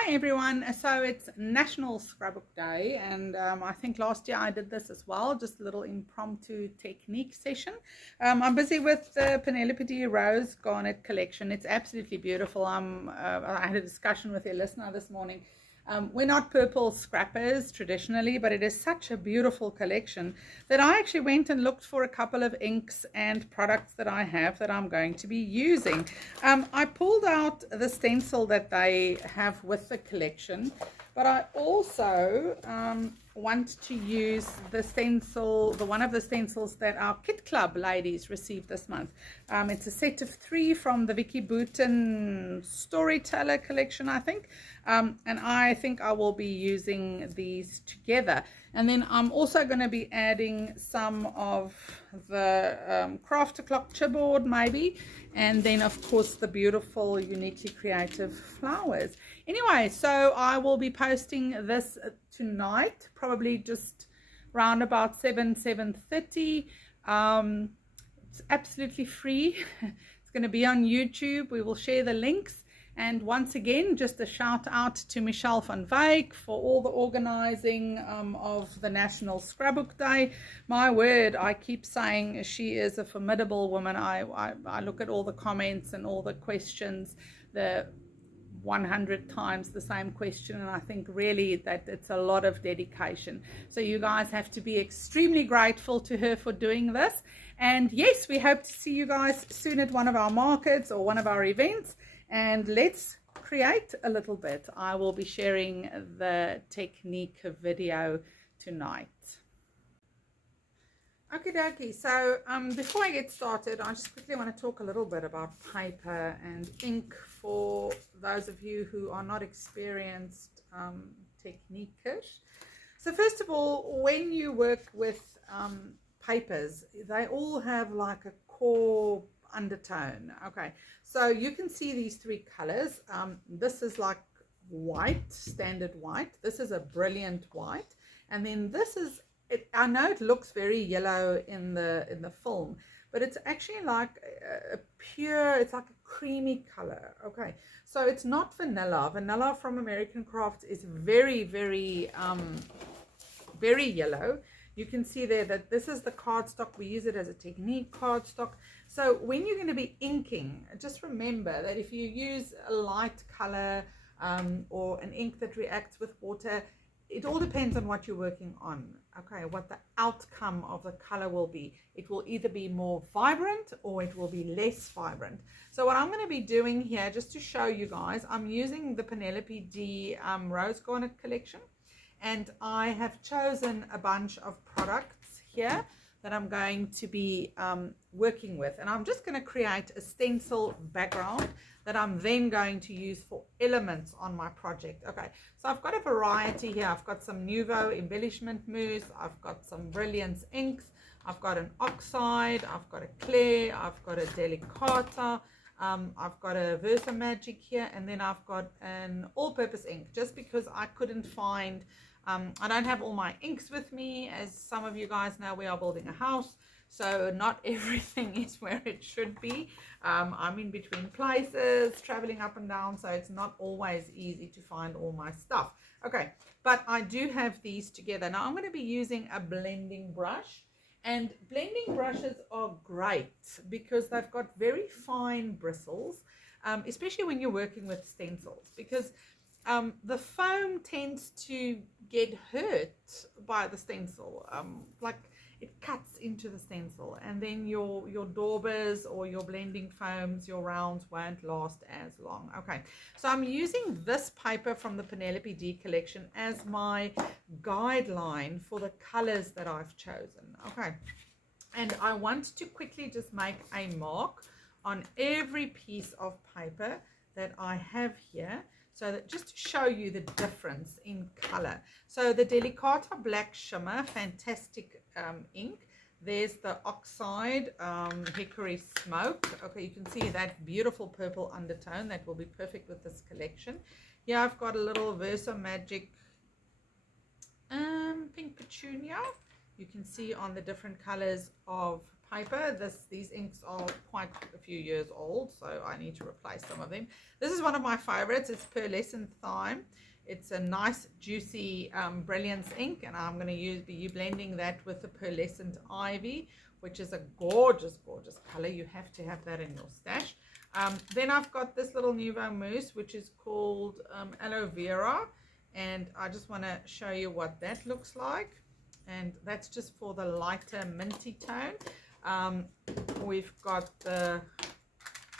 Hi everyone, so it's National Scrapbook Day and I think last year I did this as well, just a little impromptu technique session. I'm busy with the Penelope D Rose Garnet collection. It's absolutely beautiful. I had a discussion with a listener this morning. We're not purple scrappers traditionally, but it is such a beautiful collection that I actually went and looked for a couple of inks and products that I have that I'm going to be using. I pulled out the stencil that they have with the collection, but I also want to use the stencil, one of the stencils that our Kit Club ladies received this month. It's a set of 3 from the Vicky Boutin Storyteller collection, I think. And I think I will be using these together. And then I'm also going to be adding some of the Craft O'Clock chipboard maybe, and then of course the beautiful uniquely creative flowers. Anyway, so I will be posting this tonight, probably just around about 7:30. It's absolutely free. It's going to be on YouTube. We will share the links. And once again, just a shout out to Michelle van Wyk for all the organizing of the National Scrapbook Day. My word, I keep saying she is a formidable woman. I look at all the comments and all the questions, the 100 times the same question, and I think really that it's a lot of dedication. So you guys have to be extremely grateful to her for doing this. And yes, we hope to see you guys soon at one of our markets or one of our events. And let's create a little bit. I will be sharing the technique video tonight. Okay dokie, so before I get started, I just quickly want to talk a little bit about paper and ink for those of you who are not experienced technique-ish. So first of all, when you work with papers, they all have like a core undertone. Okay, so you can see these 3 colors. This is like white, standard white. This is a brilliant white, and then this is I know it looks very yellow in the film, but it's actually like a pure, it's like a creamy color. Okay, so it's not vanilla. Vanilla from American Crafts is very, very yellow. You can see there that this is the cardstock. We use it as a technique cardstock. So when you're going to be inking, just remember that if you use a light color or an ink that reacts with water, it all depends on what you're working on. Okay, what the outcome of the color will be. It will either be more vibrant or it will be less vibrant. So what I'm going to be doing here, just to show you guys, I'm using the Penelope D Rose Garnet collection. And I have chosen a bunch of products here that I'm going to be working with. And I'm just going to create a stencil background that I'm then going to use for elements on my project. Okay, so I've got a variety here. I've got some Nuvo embellishment mousse. I've got some Brilliance inks. I've got an oxide. I've got a clear. I've got a delicata. I've got a Versa Magic here, and then I've got an all-purpose ink, just because I couldn't find, I don't have all my inks with me. As some of you guys know, we are building a house, so not everything is where it should be. I'm in between places, traveling up and down, so it's not always easy to find all my stuff. Okay, but I do have these together. Now I'm going to be using a blending brush. And blending brushes are great because they've got very fine bristles, especially when you're working with stencils, because the foam tends to get hurt by the stencil, like it cuts into the stencil, and then your daubers or your blending foams, your rounds won't last as long. Okay, so I'm using this paper from the Penelope D collection as my guideline for the colors that I've chosen. Okay, and I want to quickly just make a mark on every piece of paper that I have here, so that just to show you the difference in color. So the Delicata Black Shimmer, fantastic ink. There's the Oxide Hickory Smoke. Okay, you can see that beautiful purple undertone that will be perfect with this collection. Here I've got a little Versa Magic Pink Petunia. You can see on the different colors of paper. These inks are quite a few years old, so I need to replace some of them. This is one of my favorites. It's Pearlescent Thyme. It's a nice juicy brilliance ink, and I'm going to be blending that with the Pearlescent Ivy, which is a gorgeous color. You have to have that in your stash. Then I've got this little Nouveau Mousse, which is called Aloe Vera, and I just want to show you what that looks like. And that's just for the lighter minty tone. We've got the,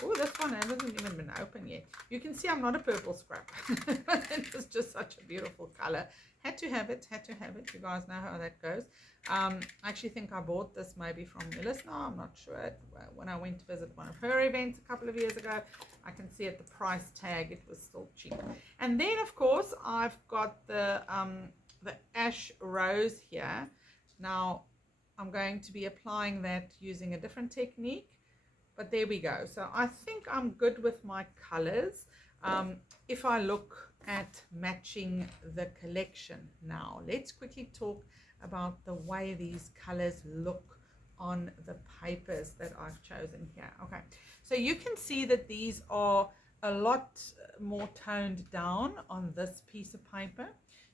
oh, this one hasn't even been opened yet. You can see I'm not a purple scrap. It was just such a beautiful color. Had to have it. You guys know how that goes. I actually think I bought this maybe from Millis now. I'm not sure. When I went to visit one of her events a couple of years ago, I can see at the price tag it was still cheap. And then, of course, I've got the Ash Rose here. Now, I'm going to be applying that using a different technique. But there we go. So I think I'm good with my colors. If I look at matching the collection now, let's quickly talk about the way these colors look on the papers that I've chosen here. Okay, so you can see that these are a lot more toned down on this piece of paper.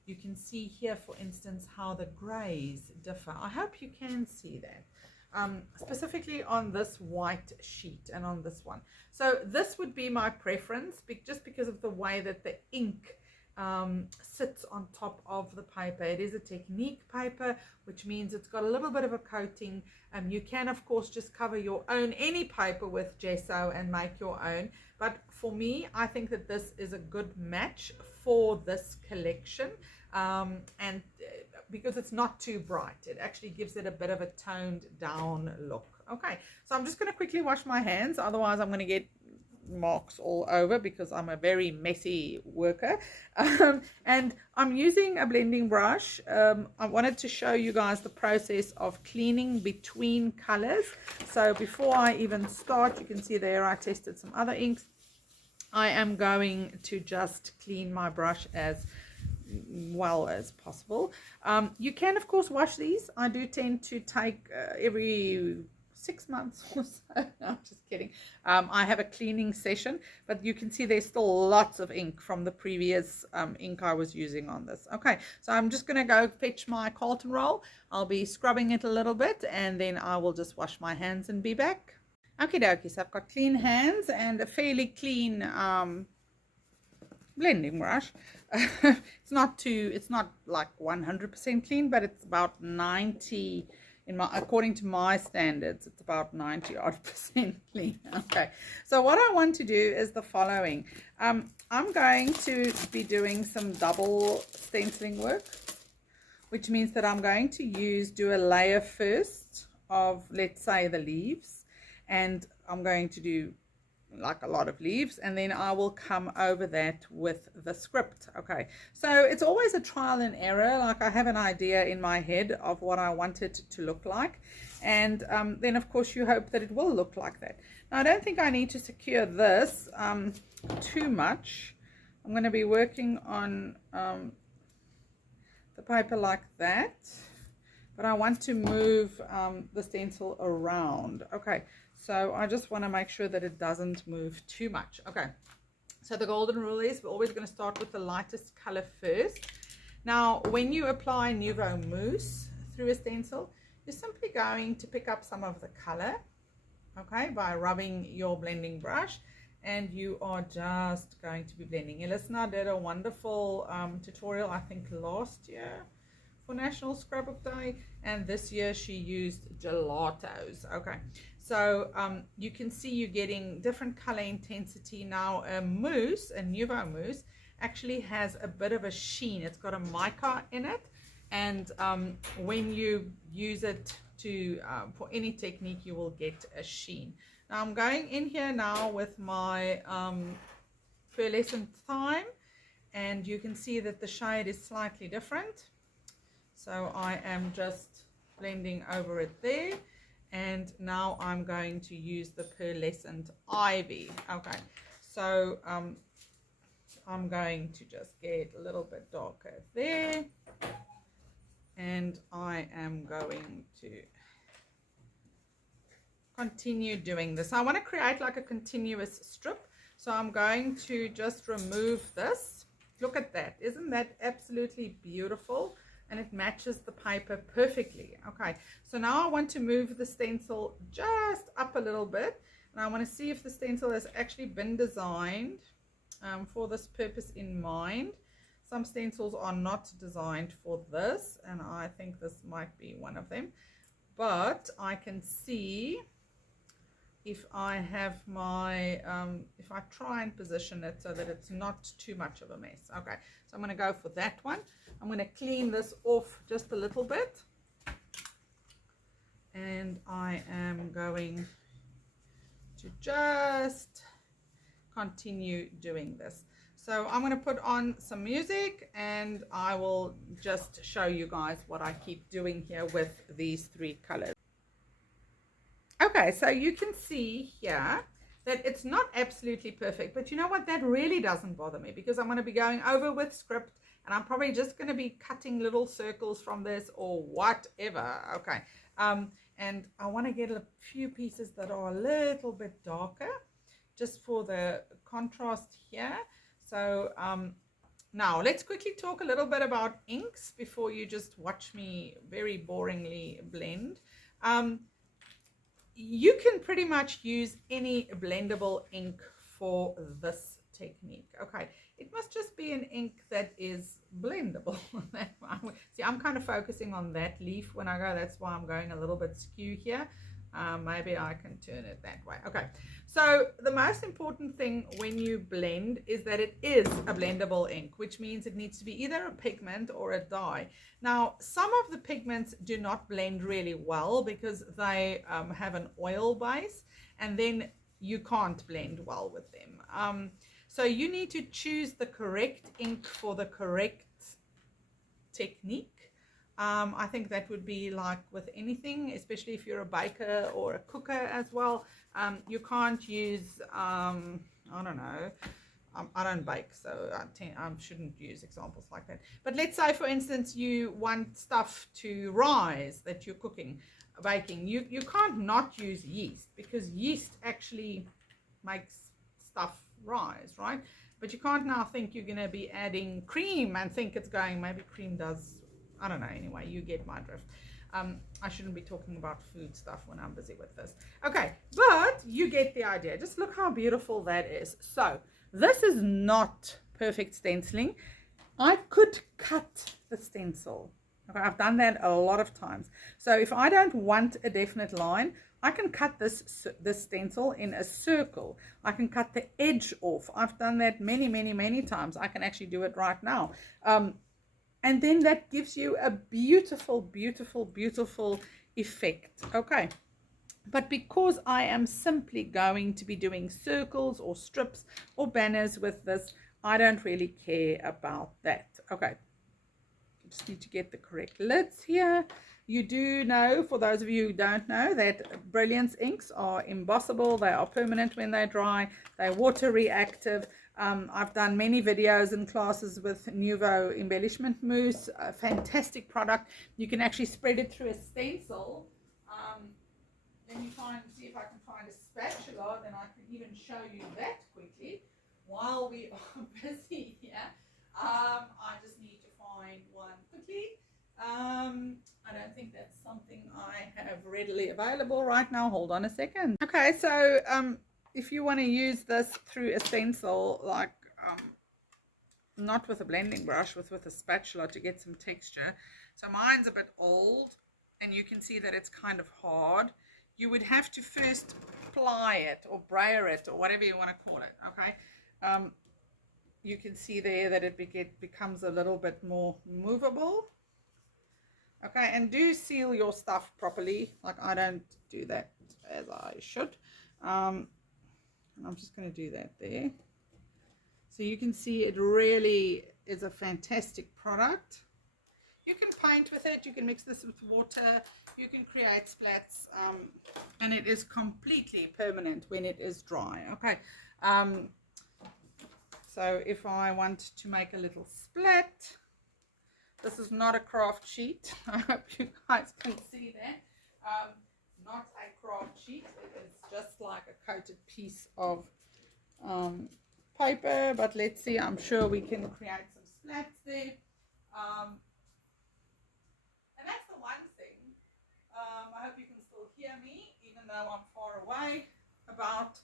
You can see here, for instance, how the grays differ. I hope you can see that. Specifically on this white sheet and on this one. So this would be my preference, just because of the way that the ink sits on top of the paper. It is a technique paper, which means it's got a little bit of a coating. You can, of course, just cover your own, any paper with gesso and make your own. But for me, I think that this is a good match for this collection. Because it's not too bright, it actually gives it a bit of a toned down look. Okay, so I'm just going to quickly wash my hands, otherwise I'm going to get marks all over because I'm a very messy worker. And I'm using a blending brush. I wanted to show you guys the process of cleaning between colors. So before I even start, you can see there I tested some other inks. I am going to just clean my brush as well as possible. You can, of course, wash these. I do tend to take every 6 months or so. No, I'm just kidding. I have a cleaning session, but you can see there's still lots of ink from the previous ink I was using on this. Okay, so I'm just going to go fetch my Carlton roll. I'll be scrubbing it a little bit, and then I will just wash my hands and be back. Okay dokie, so I've got clean hands and a fairly clean blending brush. It's not like 100% clean, but it's about 90 according to my standards. It's about 90% clean. Okay, so what I want to do is the following. I'm going to be doing some double stenciling work, which means that I'm going to do a layer first of, let's say, the leaves, and I'm going to do like a lot of leaves, and then I will come over that with the script. Okay, so it's always a trial and error. Like, I have an idea in my head of what I want it to look like, and then of course you hope that it will look like that. Now, I don't think I need to secure this too much. I'm going to be working on the paper like that, but I want to move the stencil around. Okay, so I just want to make sure that it doesn't move too much. Okay, so the golden rule is we're always going to start with the lightest color first. Now, when you apply Nouveau Mousse through a stencil, you're simply going to pick up some of the color, okay, by rubbing your blending brush, and you are just going to be blending. Elisna did a wonderful tutorial, I think last year, for National Scrapbook Day, and this year she used gelatos. Okay, so you can see you're getting different color intensity. Now, a mousse, a Nouveau Mousse, actually has a bit of a sheen. It's got a mica in it, and when you use it to for any technique, you will get a sheen. Now, I'm going in here now with my Pearlescent Thyme, and you can see that the shade is slightly different. So I am just blending over it there, and now I'm going to use the Pearlescent Ivy. Okay, so I'm going to just get a little bit darker there, and I am going to continue doing this. I want to create like a continuous strip, so I'm going to just remove this. Look at that. Isn't that absolutely beautiful? And it matches the paper perfectly. Okay, so now I want to move the stencil just up a little bit, and I want to see if the stencil has actually been designed for this purpose in mind. Some stencils are not designed for this, and I think this might be one of them. But I can see if I have my, if I try and position it so that it's not too much of a mess. Okay, so I'm going to go for that one. I'm going to clean this off just a little bit. And I am going to just continue doing this. So I'm going to put on some music and I will just show you guys what I keep doing here with these three colors. Okay, so you can see here that it's not absolutely perfect, but you know what, that really doesn't bother me because I'm going to be going over with script and I'm probably just going to be cutting little circles from this or whatever. Okay, and I want to get a few pieces that are a little bit darker just for the contrast here. So now let's quickly talk a little bit about inks before you just watch me very boringly blend. You can pretty much use any blendable ink for this technique. Okay, it must just be an ink that is blendable. See, I'm kind of focusing on that leaf when I go. That's why I'm going a little bit skew here. Maybe I can turn it that way. Okay, so the most important thing when you blend is that it is a blendable ink, which means it needs to be either a pigment or a dye. Now, some of the pigments do not blend really well because they have an oil base, and then you can't blend well with them. So you need to choose the correct ink for the correct technique. I think that would be like with anything, especially if you're a baker or a cooker as well. You can't use, I don't know, I don't bake, so I shouldn't use examples like that. But let's say, for instance, you want stuff to rise that you're baking. You can't not use yeast because yeast actually makes stuff rise, right? But you can't now think you're going to be adding cream and think it's going, maybe cream does, I don't know, anyway, you get my drift. I shouldn't be talking about food stuff when I'm busy with this. Okay, but you get the idea. Just look how beautiful that is. So this is not perfect stenciling. I could cut the stencil. Okay, I've done that a lot of times. So if I don't want a definite line, I can cut this stencil in a circle. I can cut the edge off. I've done that many times. I can actually do it right now. And then that gives you a beautiful effect. Okay, but because I am simply going to be doing circles or strips or banners with this, I don't really care about that. Okay, just need to get the correct lids here. You do know, for those of you who don't know, that Brilliance inks are embossable. They are permanent when they dry. They're water reactive. I've done many videos and classes with Nouveau embellishment mousse, a fantastic product. You can actually spread it through a stencil. Let me try and see if I can find a spatula, then I can even show you that quickly while we are busy here. I just need to find one quickly. I don't think that's something I have readily available right now. Hold on a second. Okay, so if you want to use this through a stencil, like not with a blending brush, with a spatula to get some texture. So mine's a bit old and you can see that it's kind of hard. You would have to first ply it or brayer it or whatever you want to call it. Okay, you can see there that it becomes a little bit more movable. Okay, and do seal your stuff properly. Like I don't do that as I should. I'm just going to do that there. So you can see it really is a fantastic product. You can paint with it. You can mix this with water. You can create splats. And it is completely permanent when it is dry. Okay. So if I want to make a little splat, this is not a craft sheet. I hope you guys can see that. not a craft sheet. It is just like a coated piece of paper, but let's see, I'm sure we can create some splats there. And that's the one thing, I hope you can still hear me even though I'm far away, about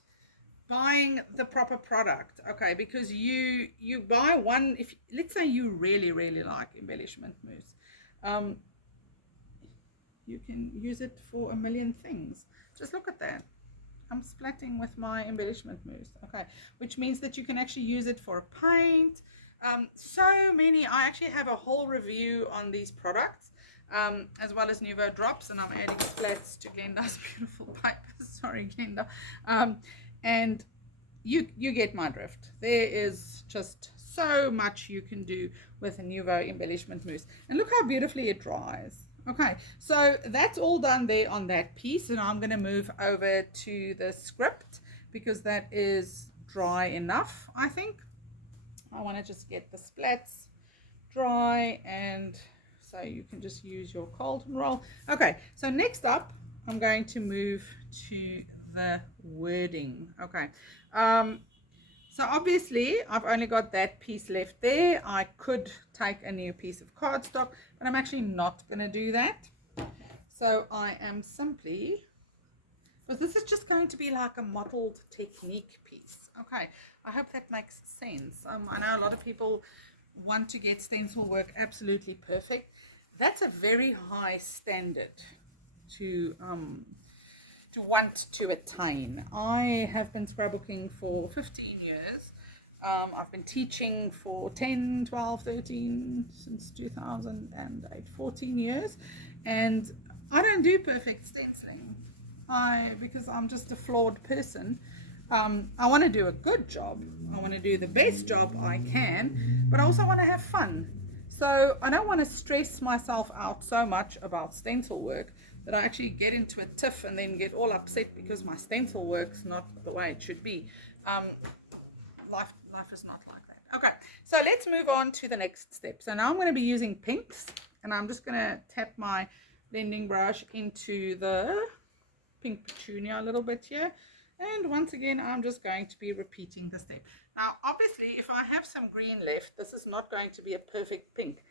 buying the proper product. Okay, because you buy one, if let's say you really like embellishment mousse, you can use it for a million things. Just look at that. I'm splatting with my embellishment mousse. Okay, which means that you can actually use it for a paint. So many. I actually have a whole review on these products, as well as Nouveau drops, and I'm adding splats to Glenda's beautiful papers. Sorry, Glenda. And you get my drift. There is just so much you can do with a Nouveau embellishment mousse, and look how beautifully it dries. Okay, so that's all done there on that piece, and I'm going to move over to the script because that is dry enough. I think I want to just get the splats dry, and so you can just use your Colton roll. Okay, so next up I'm going to move to the wording. Okay, so obviously I've only got that piece left there. I could take a new piece of cardstock, but I'm actually not going to do that. So I am simply, because this is just going to be like a mottled technique piece. Okay, I hope that makes sense. I know a lot of people want to get stencil work absolutely perfect. That's a very high standard to want to attain. I have been scrapbooking for 15 years. I've been teaching for 10, 12, 13, since 2008, 14 years. And I don't do perfect stenciling because I'm just a flawed person. I want to do a good job. I want to do the best job I can, but I also want to have fun. So I don't want to stress myself out so much about stencil work that I actually get into a tiff and then get all upset because my stencil work's not the way it should be. Life is not like that. Okay, so let's move on to the next step. So now I'm going to be using pinks, and I'm just going to tap my blending brush into the pink petunia a little bit here. And once again, I'm just going to be repeating the step. Now, obviously, if I have some green left, this is not going to be a perfect pink.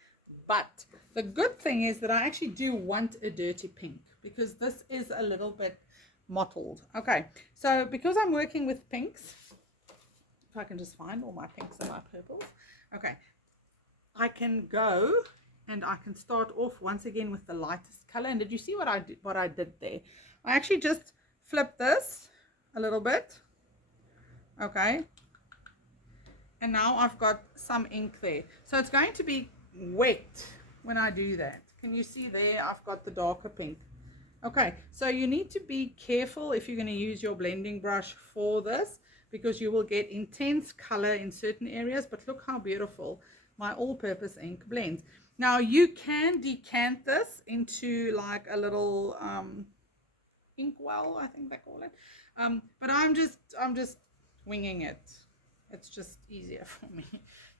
But the good thing is that I actually do want a dirty pink because this is a little bit mottled. Okay, so because I'm working with pinks, if I can just find all my pinks and my purples. Okay, I can go and I can start off once again with the lightest color. And did you see what I did there? I actually just flipped this a little bit. Okay, and now I've got some ink there, so it's going to be wet when I do that. Can you see there? I've got the darker pink. Okay, so you need to be careful if you're going to use your blending brush for this, because you will get intense color in certain areas. But look how beautiful my all-purpose ink blends. Now you can decant this into like a little ink well, I think they call it, but I'm just winging it. It's just easier for me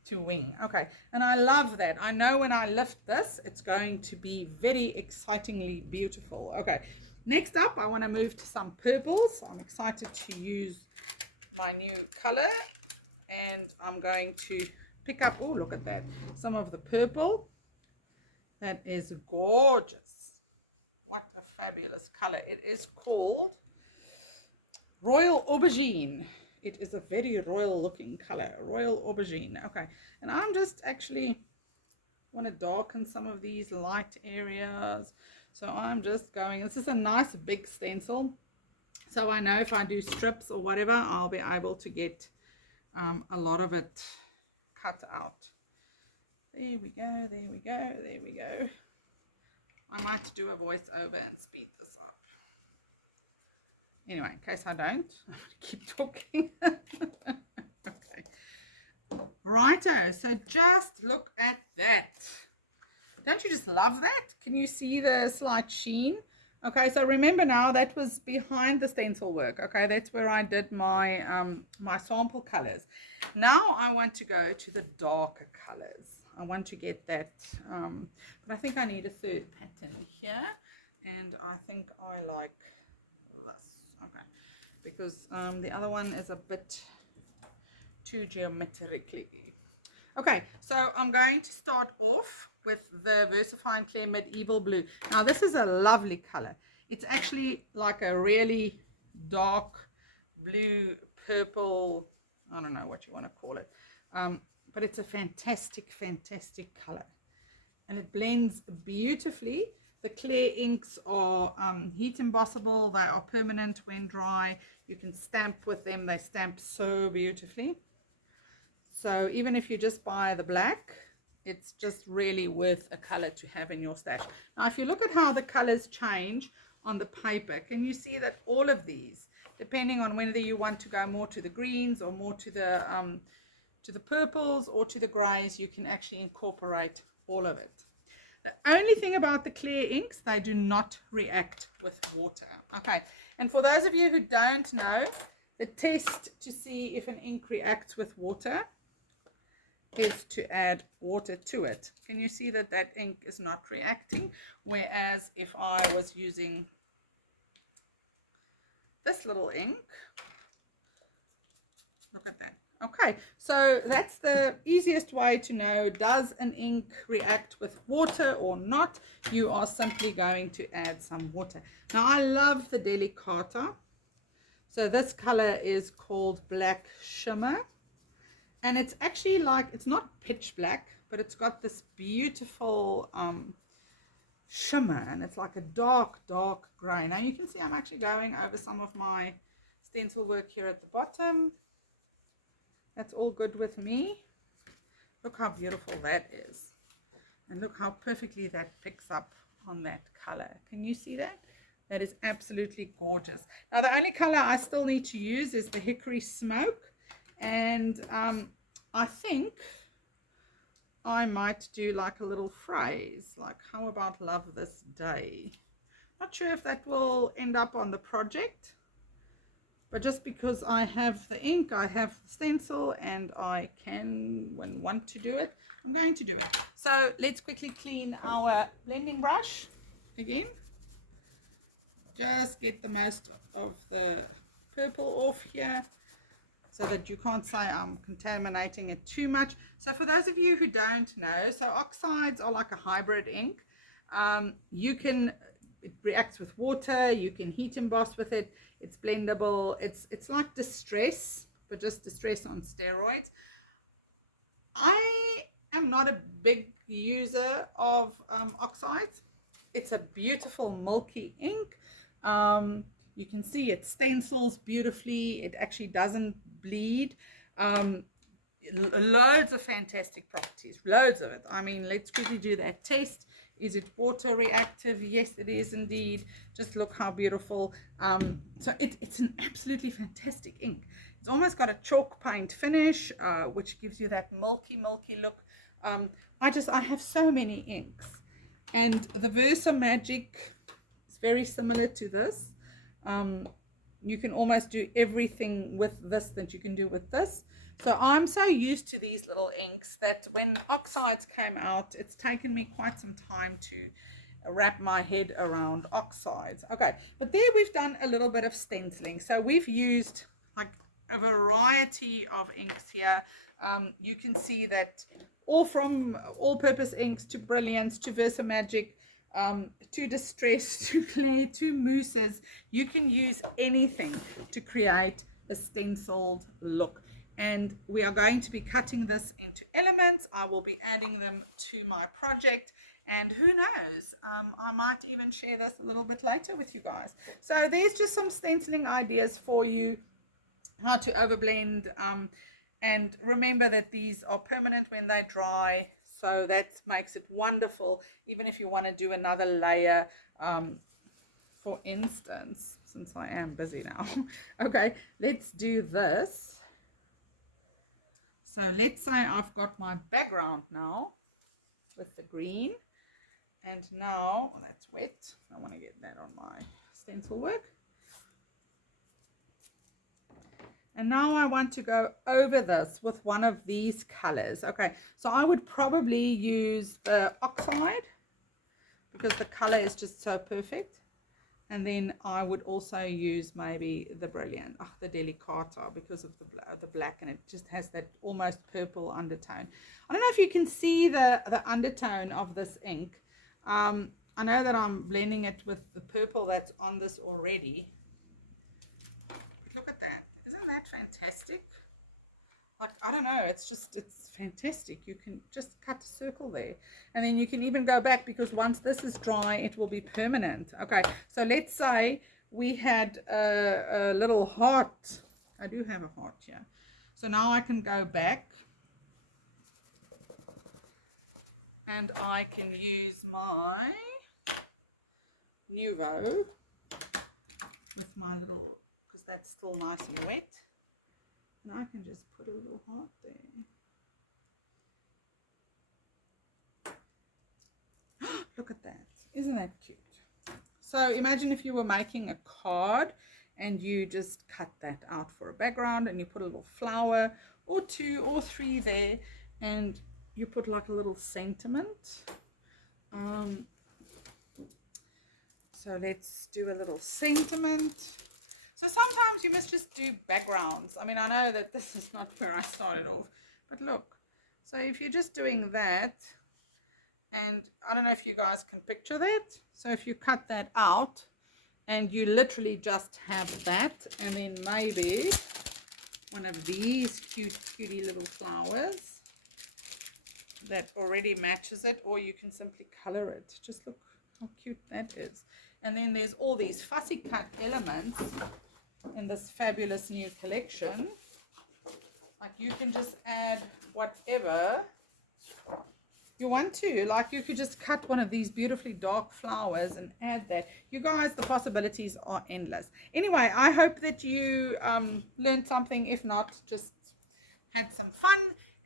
to wing. Okay, and I love that. I know when I lift this, it's going to be very excitingly beautiful. Okay, next up I want to move to some purples. I'm excited to use my new color, and I'm going to pick up, oh look at that, some of the purple. That is gorgeous. What a fabulous color. It is called Royal Aubergine. It is a very royal looking color, Royal Aubergine. Okay, and I'm just actually want to darken some of these light areas. So I'm just going, this is a nice big stencil, so I know if I do strips or whatever, I'll be able to get a lot of it cut out. There we go, there we go, there we go. I might do a voiceover and speed this up. Anyway, in case I don't, I'm going to keep talking. Okay. Righto, so just look at that. Don't you just love that? Can you see the slight sheen? Okay, so remember now that was behind the stencil work. Okay, that's where I did my my sample colors. Now I want to go to the darker colors. I want to get that, but I think I need a third pattern here, and I think I like Okay, because the other one is a bit too geometrically. Okay, so I'm going to start off with the VersaFine Clear Medieval Blue. Now this is a lovely color. It's actually like a really dark blue, purple, I don't know what you want to call it. But it's a fantastic color. And it blends beautifully. The clear inks are heat embossable. They are permanent when dry. You can stamp with them. They stamp so beautifully. So even if you just buy the black, it's just really worth a color to have in your stash. Now, if you look at how the colors change on the paper, can you see that all of these, depending on whether you want to go more to the greens or more to the purples or to the grays, you can actually incorporate all of it. The only thing about the clear inks, they do not react with water. Okay, and for those of you who don't know, the test to see if an ink reacts with water is to add water to it. Can you see that that ink is not reacting? Whereas if I was using this little ink, look at that. Okay, so that's the easiest way to know, does an ink react with water or not? You are simply going to add some water. Now I love the Delicata. So this color is called Black Shimmer. And it's actually like, it's not pitch black, but it's got this beautiful shimmer, and it's like a dark gray. Now you can see I'm actually going over some of my stencil work here at the bottom. That's all good with me. Look how beautiful that is. And look how perfectly that picks up on that color. Can you see that? That is absolutely gorgeous. Now the only color I still need to use is the Hickory Smoke. And I think I might do like a little phrase, like how about love this day. Not sure if that will end up on the project, but just because I have the ink, I have the stencil, and I can, when want to do it, I'm going to do it. So let's quickly clean our blending brush again. Just get the most of the purple off here, so that you can't say I'm contaminating it too much. So for those of you who don't know, so oxides are like a hybrid ink. It reacts with water, you can heat emboss with it, it's blendable, it's like Distress, but just Distress on steroids. I am not a big user of oxides. It's a beautiful milky ink. You can see it stencils beautifully. It actually doesn't bleed. Loads of fantastic properties, loads of it. I mean, let's quickly do that test. Is it water reactive? Yes, it is indeed. Just look how beautiful. So it's an absolutely fantastic ink. It's almost got a chalk paint finish, which gives you that milky look. I have so many inks, and the Versa Magic is very similar to this. You can almost do everything with this that you can do with this. So I'm so used to these little inks that when oxides came out, it's taken me quite some time to wrap my head around oxides. Okay, but there we've done a little bit of stenciling. So we've used like a variety of inks here. You can see that all from all-purpose inks to Brilliance to Versa Magic, to Distress, to Clay, to Mousses. You can use anything to create a stenciled look. And we are going to be cutting this into elements. I will be adding them to my project, and who knows, I might even share this a little bit later with you guys. So there's just some stenciling ideas for you, how to overblend, and remember that these are permanent when they dry. So that makes it wonderful, even if you want to do another layer, for instance, since I am busy now. Okay, let's do this. So let's say I've got my background now with the green, and now, well, that's wet. I want to get that on my stencil work. And now I want to go over this with one of these colors. Okay, so I would probably use the oxide because the color is just so perfect. And then I would also use maybe the Brilliant, the Delicata, because of the black, and it just has that almost purple undertone. I don't know if you can see the undertone of this ink. I know that I'm blending it with the purple that's on this already. Look at that. Isn't that fantastic? Like, I don't know, it's fantastic. You can just cut a circle there, and then you can even go back, because once this is dry, it will be permanent. Okay, so let's say we had a little heart. I do have a heart here. So now I can go back, and I can use my Nuvo with my little, because that's still nice and wet. And I can just put a little heart there. Look at that. Isn't that cute? So imagine if you were making a card and you just cut that out for a background, and you put a little flower or 2 or 3 there, and you put like a little sentiment. So let's do a little sentiment. So sometimes you must just do backgrounds. I mean, I know that this is not where I started off, but look. So if you're just doing that, and I don't know if you guys can picture that. So if you cut that out, and you literally just have that, and then maybe one of these cutie little flowers that already matches it, or you can simply color it. Just look how cute that is. And then there's all these fussy cut elements in this fabulous new collection. Like, you can just add whatever you want to. Like, you could just cut one of these beautifully dark flowers and add that. You guys, the possibilities are endless. Anyway, I hope that you learned something. If not, just had some fun,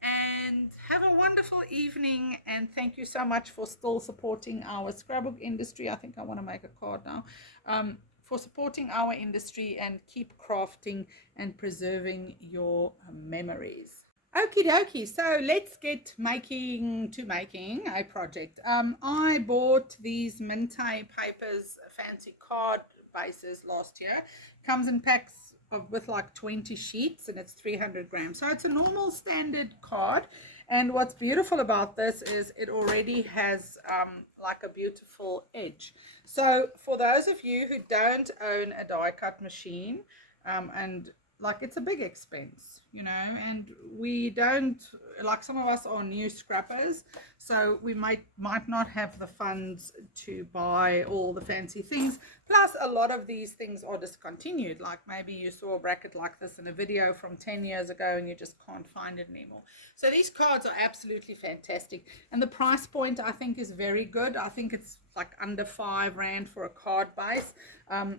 and have a wonderful evening. And thank you so much for still supporting our scrapbook industry. I think I want to make a card now. For supporting our industry, and keep crafting and preserving your memories. Okie dokie, so let's get making a project. I bought these Minte Papers fancy card bases last year. Comes in packs with like 20 sheets, and it's 300 grams. So it's a normal standard card. And what's beautiful about this is it already has like a beautiful edge. So for those of you who don't own a die cut machine, and like, it's a big expense, you know, and we don't, like, some of us are new scrappers, so we might not have the funds to buy all the fancy things. Plus, a lot of these things are discontinued. Like, maybe you saw a bracket like this in a video from 10 years ago and you just can't find it anymore. So these cards are absolutely fantastic, and the price point, I think, is very good. I think it's like under R5 for a card base,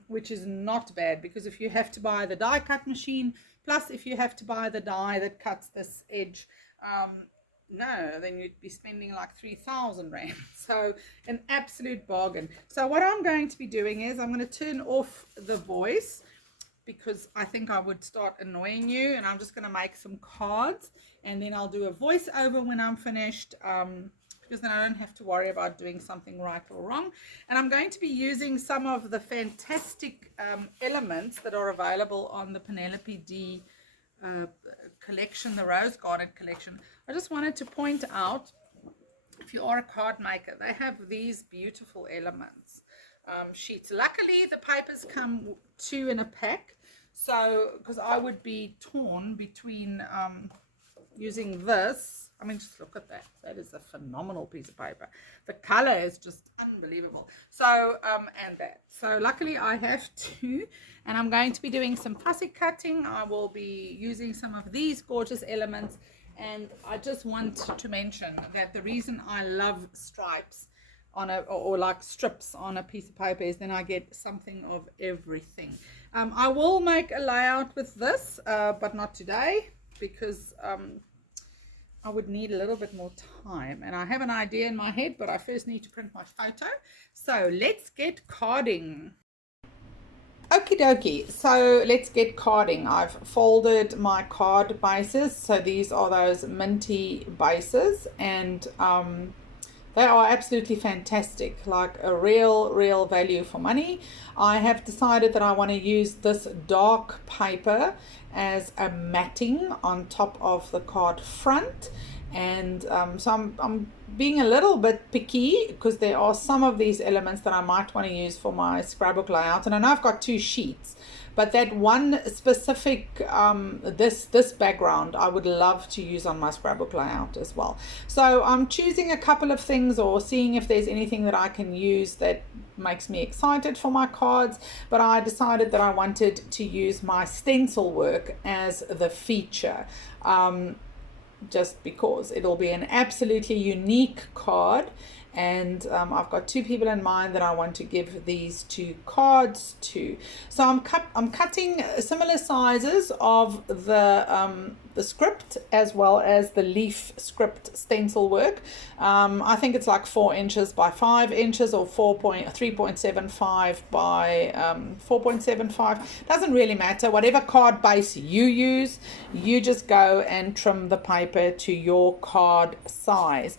which is not bad, because if you have to buy the die cut machine, plus if you have to buy the die that cuts this edge, no, then you'd be spending like 3,000 Rand. So an absolute bargain. So what I'm going to be doing is I'm going to turn off the voice, because I think I would start annoying you, and I'm just going to make some cards, and then I'll do a voiceover when I'm finished, because then I don't have to worry about doing something right or wrong. And I'm going to be using some of the fantastic elements that are available on the Penelope D collection, the Rose Garden collection. I just wanted to point out, if you are a card maker, they have these beautiful elements sheets. Luckily, the papers come 2 in a pack, so because I would be torn between using this. I mean, just look at that. That is a phenomenal piece of paper. The color is just unbelievable. So, and that. So luckily I have 2, and I'm going to be doing some fussy cutting. I will be using some of these gorgeous elements, and I just want to mention that the reason I love stripes on a, or like strips on a piece of paper, is then I get something of everything. I will make a layout with this, but not today, because I would need a little bit more time, and I have an idea in my head, but I first need to print my photo. So let's get carding. Okie dokie, so let's get carding. I've folded my card bases, so these are those minty bases, and They are absolutely fantastic, like a real value for money. I have decided that I want to use this dark paper as a matting on top of the card front. And so I'm being a little bit picky because there are some of these elements that I might want to use for my scrapbook layout. And I know I've got 2 sheets, but that one specific, this background, I would love to use on my scrapbook layout as well. So I'm choosing a couple of things or seeing if there's anything that I can use that makes me excited for my cards. But I decided that I wanted to use my stencil work as the feature. Just because it'll be an absolutely unique card, and I've got 2 people in mind that I want to give these 2 cards to. So I'm cutting similar sizes of the script as well as the leaf script stencil work. I think it's like 4 inches by 5 inches or 3.75 by 4.75. Doesn't really matter. Whatever card base you use, you just go and trim the paper to your card size.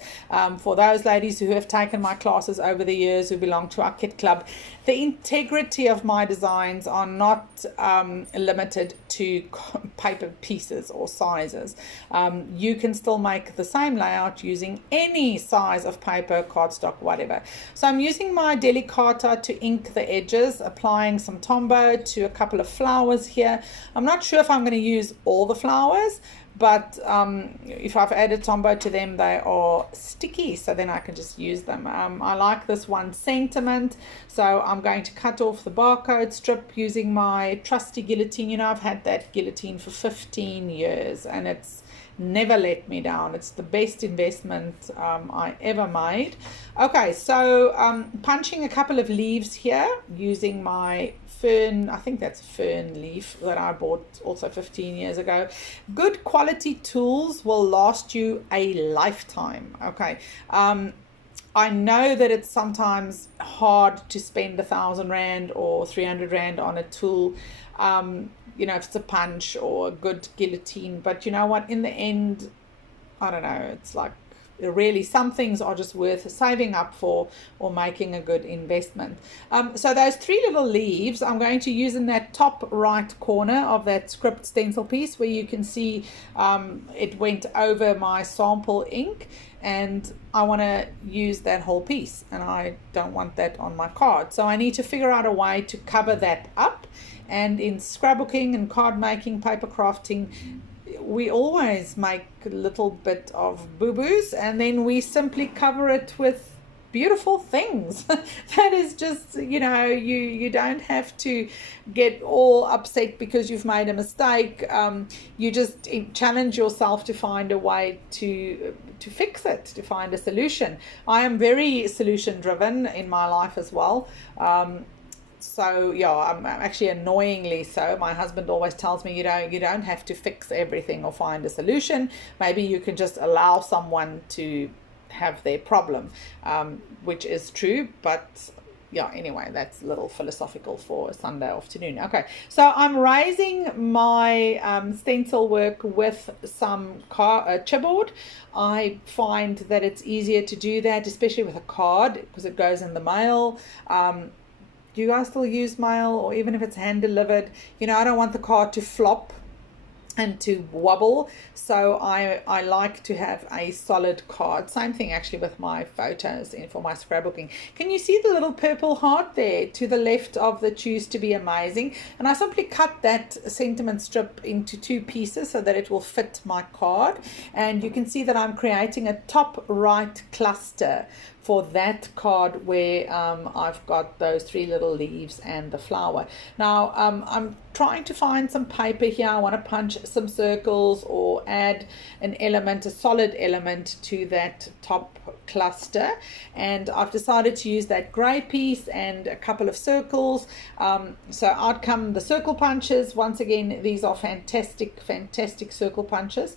For those ladies who have taken my classes over the years, who belong to our kit club, the integrity of my designs are not limited to paper pieces or sizes. You can still make the same layout using any size of paper, cardstock, whatever. So I'm using my delicata to ink the edges, applying some Tombow to a couple of flowers here. I'm not sure if I'm going to use all the flowers, but if I've added Tombow to them, they are sticky, so then I can just use them. I like this one sentiment, so I'm going to cut off the barcode strip using my trusty guillotine. You know, I've had that guillotine for 15 years and it's never let me down. It's the best investment I ever made. Okay, so punching a couple of leaves here using my fern, I think that's fern leaf that I bought also 15 years ago. Good quality tools will last you a lifetime. Okay, I know that it's sometimes hard to spend 1,000 Rand or 300 Rand on a tool, you know, if it's a punch or a good guillotine, but you know what, in the end, I don't know, it's like really some things are just worth saving up for or making a good investment. So those 3 little leaves I'm going to use in that top right corner of that script stencil piece, where you can see it went over my sample ink, and I want to use that whole piece and I don't want that on my card. So I need to figure out a way to cover that up. And in scrapbooking and card making, paper crafting, we always make a little bit of boo-boos and then we simply cover it with beautiful things. That is just, you know, you don't have to get all upset because you've made a mistake. You just challenge yourself to find a way to fix it, to find a solution. I am very solution driven in my life as well. So yeah, I'm actually annoyingly so. My husband always tells me, you don't have to fix everything or find a solution. Maybe you can just allow someone to have their problem, which is true. But yeah, anyway, that's a little philosophical for a Sunday afternoon. Okay, so I'm raising my stencil work with some chipboard. I find that it's easier to do that, especially with a card, because it goes in the mail. Do you guys still use mail, or even if it's hand delivered? You know, I don't want the card to flop and to wobble, so I like to have a solid card. Same thing actually with my photos and for my scrapbooking. Can you see the little purple heart there to the left of the Choose to Be Amazing? And I simply cut that sentiment strip into 2 pieces so that it will fit my card. And you can see that I'm creating a top right cluster for that card where I've got those 3 little leaves and the flower. Now I'm trying to find some paper here. I want to punch some circles or add an element, a solid element to that top cluster, and I've decided to use that grey piece and a couple of circles. So out come the circle punches. Once again, these are fantastic circle punches.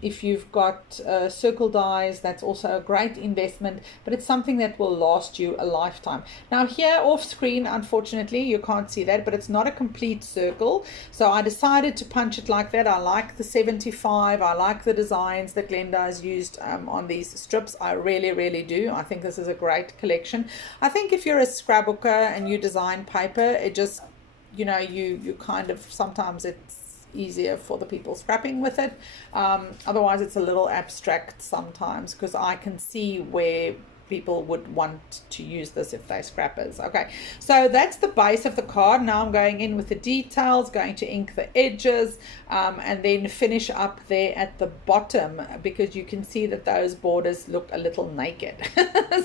If you've got circle dies, that's also a great investment, but it's something that will last you a lifetime. Now here off screen, unfortunately, you can't see that, but it's not a complete circle. So I decided to punch it like that. I like the 75. I like the designs that Glenda has used on these strips. I really, really do. I think this is a great collection. I think if you're a scrapbooker and you design paper, it just, you know, you kind of, sometimes it's easier for the people scrapping with it. Otherwise it's a little abstract sometimes, because I can see where people would want to use this if they're scrappers. Okay, so that's the base of the card. Now I'm going in with the details, going to ink the edges, and then finish up there at the bottom, because you can see that those borders look a little naked.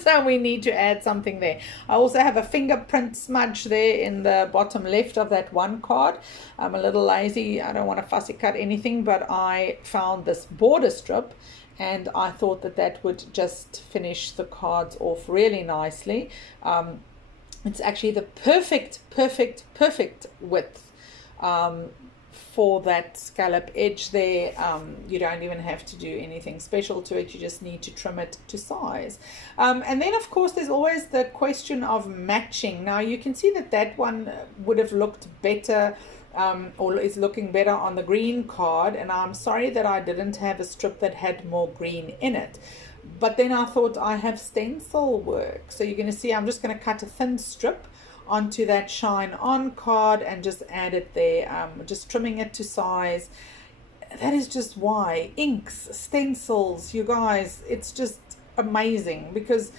So we need to add something there. I also have a fingerprint smudge there in the bottom left of that one card. I'm a little lazy, I don't want to fussy cut anything, but I found this border strip and I thought that that would just finish the cards off really nicely. It's actually the perfect width for that scallop edge there. You don't even have to do anything special to it. You just need to trim it to size. And then of course there's always the question of matching. Now you can see that that one would have looked better, or is looking better on the green card, and I'm sorry that I didn't have a strip that had more green in it. But then I thought I have stencil work, so you're going to see I'm just going to cut a thin strip onto that shine on card and just add it there, just trimming it to size. That is just why inks, stencils, you guys, it's just amazing, because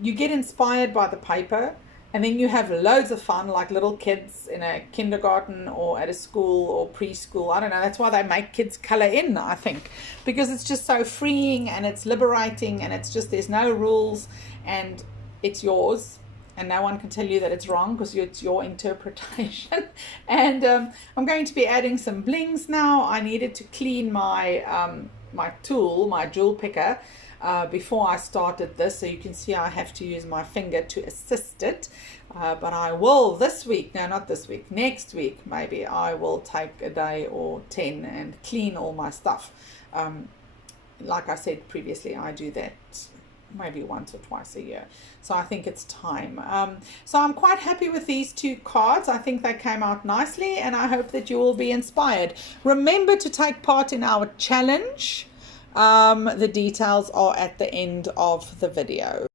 you get inspired by the paper. And then you have loads of fun, like little kids in a kindergarten or at a school or preschool. I don't know. That's why they make kids color in, I think, because it's just so freeing and it's liberating, and it's just, there's no rules and it's yours. And no one can tell you that it's wrong, because it's your interpretation. And I'm going to be adding some blings now. I needed to clean my my tool, my jewel picker, before I started this, so you can see I have to use my finger to assist it, but I will this week, no, not this week, next week maybe, I will take a day or 10 and clean all my stuff. Like I said previously, I do that maybe once or twice a year, so I think it's time. So I'm quite happy with these two cards. I think they came out nicely, and I hope that you will be inspired. Remember to take part in our challenge. The details are at the end of the video.